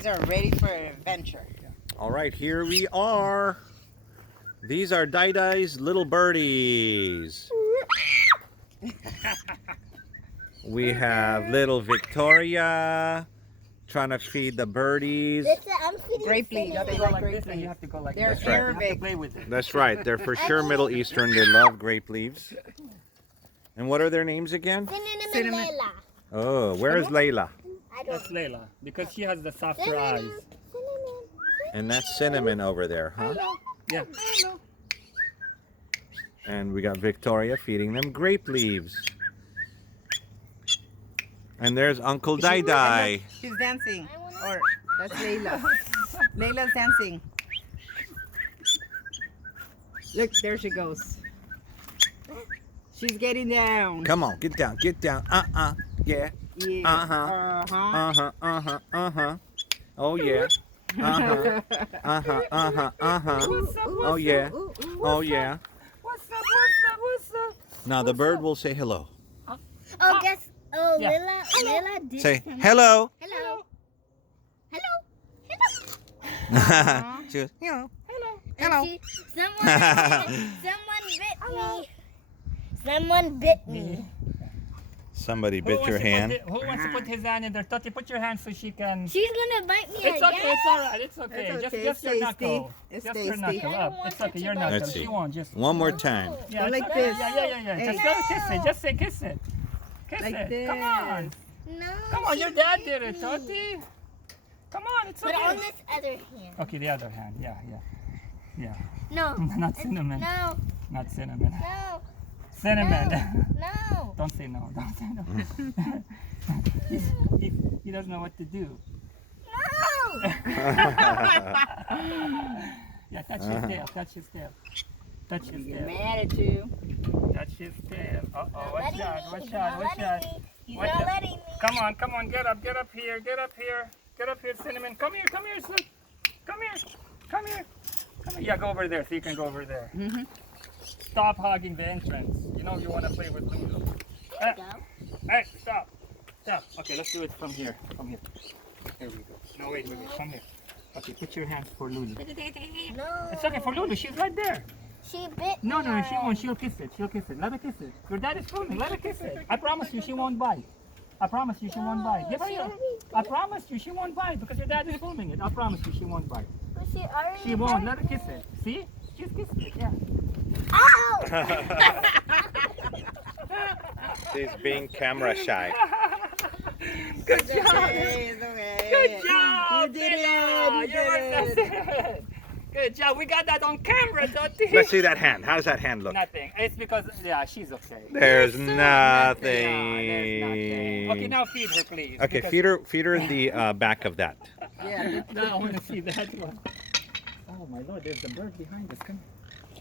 These are ready for adventure. All right, here we are. These are Dai's little birdies. We have little Victoria trying to feed the birdies. I'm feeding Grape leaves. cinnamon. They You have to go like like grape this and leaves. you have to go like They're this. right. You have to Arabic. play with it. That's right. They're for sure Middle Eastern. They love grape leaves. And what are their names again? Cinnamon, Cinnamon. Layla. Oh, where is Layla? I don't That's Layla because she has the softer Cinnamon. eyes. Cinnamon. And that's Cinnamon over there, huh? Yeah. And we got Victoria feeding them grape leaves. And there's Uncle Dai. She's dancing. Or that's Layla. Layla's dancing. Look, there she goes. She's getting down. Come on, get down, get down. Yeah. Yeah. Uh-huh. Oh yeah. Oh yeah. Oh yeah. What's up? Now the bird will say hello. Oh, guess. Oh, Yeah. Layla did. Say something. hello. Hello. Hello. She goes, hello. Hello. Someone bit me. Somebody bit your hand. Who wants to put his hand in there? Toti, put your hand so she can. She's gonna bite me It's again. okay. It's all right. It's okay. It's okay, Just your it's knuckle. tasty. Just It's your tasty. knuckle I don't up. want It's okay. to Your bite knuckle. Let's see. She won't. Just. One more time. Yeah, Go it's like okay. this. Yeah. Hey. Just go kiss it. Just say kiss it. Kiss Like it. this. Come on. No. Come on. Your dad did it, Toti. Come on. It's But okay. on this other hand. Okay, the other hand. Yeah. No. Not cinnamon. No. Not cinnamon. No. Cinnamon. No. Don't say no. Don't say no. he doesn't know what to do. No. Yeah, touch his tail. Touch his tail. Touch his Get tail. mad at you. Touch his tail. Uh-oh. Watch Letting out. me. Watch He's out. not Watch letting out. me. He's Watch not out. letting me. Come on. Come on. Get up. Get up here. Get up here. Get up here, Cinnamon. Come here. Come here, Snoop. Come here. Come here. Come here. Yeah, go over there so you can go over there. Mhm. Stop hogging the entrance. You know you want to play with Lulu. There we go. Hey, stop. Stop. Okay, let's do it from here. From here. Here we go. No, wait. Come here. Okay, put your hands for Lulu. No. It's okay for Lulu. She's right there. She bit me. No, she already. won't. She'll kiss it. She'll kiss it. Let her kiss it. Your dad is filming. Let her kiss it. I promise you she won't bite. I promise you she won't bite. Give her she your. already I promise you she won't bite because your dad is filming it. I promise you she won't bite. But she already She won't. bit Let her kiss it. See? She's kissing it. Yeah. Ow! She's being camera shy. Good It's job. okay. It's okay. Good job. You did it. Bella. You Yes, did it. that's it. Good job. We got that on camera, Dottie. Let's see that hand. How's that hand look? Nothing. It's because yeah, she's okay. There's Yeah, there's nothing. nothing. Okay, now feed her, please. Okay, because- feed her in the back of that. Yeah. Now I want to see that one. Oh my lord, there's the bird behind us. Come here.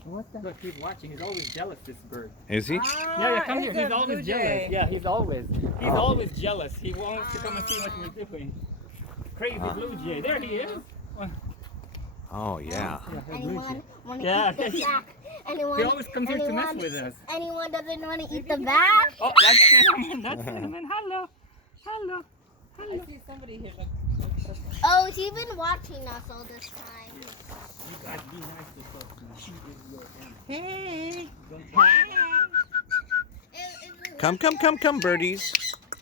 What the? Look, he's watching. He's always jealous, this bird. Is he? Yeah, come here. it's a He's always blue jealous. jay. Yeah, he's always jealous. He wants to come and see what we're doing. Crazy blue jay. There he is. Oh yeah. Yeah, a blue jay. Anyone want to Yeah, eat the he- back? Anyone? He always comes here to mess anyone- with us. Anyone doesn't want to eat the back? Oh, that's cinnamon. That's cinnamon. Hello. Hello. I see somebody here. Oh, she's been watching us all this time. You guys be nice to Sophie. She is your aunt. Hey. Come, birdies.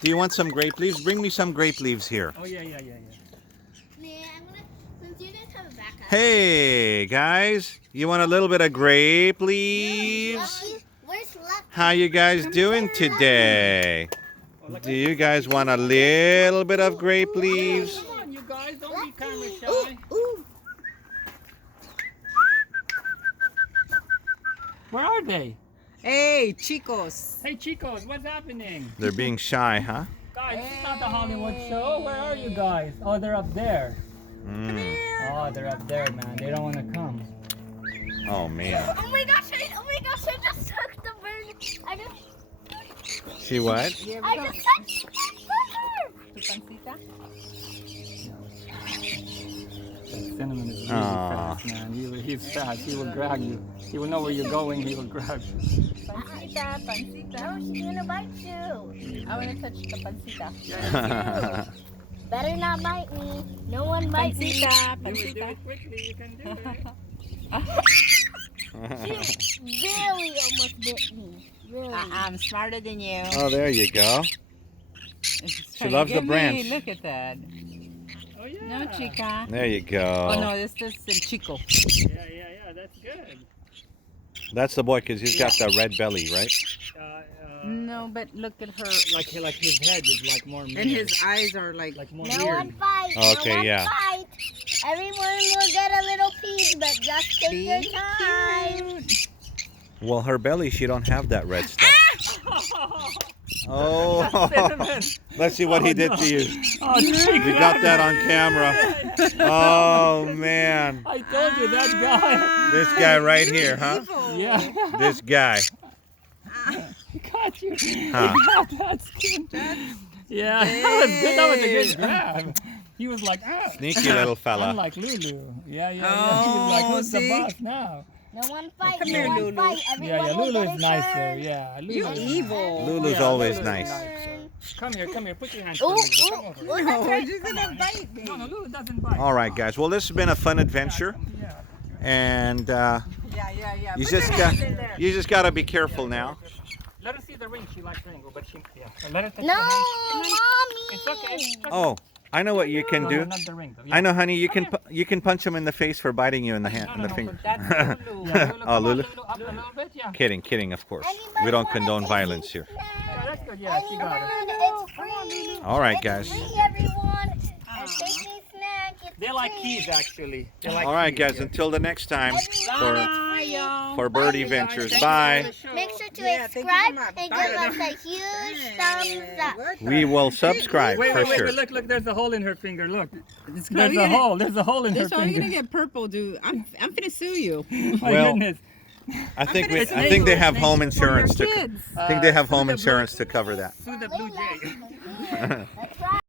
Do you want some grape leaves? Bring me some grape leaves here. Oh, yeah. Yeah, I'm gonna. Since you guys have a back. Hey guys, you want a little bit of grape leaves? Where's Lucky? How you guys doing today? Do you guys want a little bit of grape leaves? Come on, you guys. Don't be camera Ooh, shy. ooh. Where are they? Hey, chicos. Hey, chicos, what's happening? They're being shy, huh? Guys, it's not the Hollywood show. Where are you guys? Oh, they're up there. Mm. Oh, they're up there, man. They don't want to come. Oh man. Oh my gosh! I just took the bird. I just See what? You touched the bird. tu pancita? Cinnamon is really Aw. fast, man. He's fast. He will grab you. He will know where you're going. He will grab you. Pancita, pancita. No, she's gonna bite you. I want to touch the pancita. Better not bite me. No one bite me. Pancita, You will do pancita. it quickly. You can do it. She really almost bit me. Really. I'm smarter than you. Oh, there you go. She loves the branch. Look at that. Oh yeah. No, chica. There you go. Oh no, this is Chico. Yeah. That's good. That's the boy because he's got the red belly, right? No, but look at her. Like his head is like more. And his eyes are like more No one bite. Okay, no one yeah. Bite. Everyone will get a little piece, but just take your Be time. Well, her belly, she don't have that red stuff. Oh, Cinnamon. let's see what he did to you. Oh, We got that on camera. Oh man, I told you that guy. this guy right here, huh? Yeah. This guy. Got you. Huh. That's good. Yeah, that was good. That was a good grab. He was like, ah. Sneaky little fella. Unlike Lulu. Yeah. He was Oh, like, who's see? the boss now? No one fight. Come no here, one Lulu. fight. Yeah, Everyone will Lulu get is a nicer. turn. Yeah, You Lulu. evil. Lulu's Yeah, always Lulu's nice. Come here. Put your hands Ooh, on Lulu. Come ooh, over. ooh, Oh, that's right. you're gonna bite me. No, Lulu doesn't bite. All right, guys. Well, this has been a fun adventure, Yeah. and Yeah. you Put just your got hands in there. you just got to be careful now. Let her see the ring. She likes ring, but she, yeah. Let her touch No, the hand. mommy. It's okay. It's okay. Oh, I know what you can No, do. not the ring, though. I know, honey. You can you can punch him in the face for biting you in the hand, in the No, finger. That's Lulu. Yeah, Oh, come on, Lulu. Up a little bit, yeah. Kidding, of course. Anybody We don't want a condone tasty violence here. snack? Yeah, that's good. Yeah, she got it. Anyone? It's free. All right, It's guys. free, everyone. A tasty snack. It's They like free. keys, actually. They like All right, keys, guys. yeah. Until the next time for Bye, y'all. Birdie Ventures. Bye. Make sure to Yeah, thank you subscribe so much. and Bye. give us a huge thumbs up. We will subscribe Wait, for wait, wait, sure. wait, look, there's a hole in her finger, look. This There's a hole in her This one, you're finger. gonna get purple, dude. I'm finna sue you. My Well, goodness. I think gonna I think they snake have you. home Snake you for insurance your to. kids. I think they have Sue home the insurance to cover that. Sue the blue jay. That's right.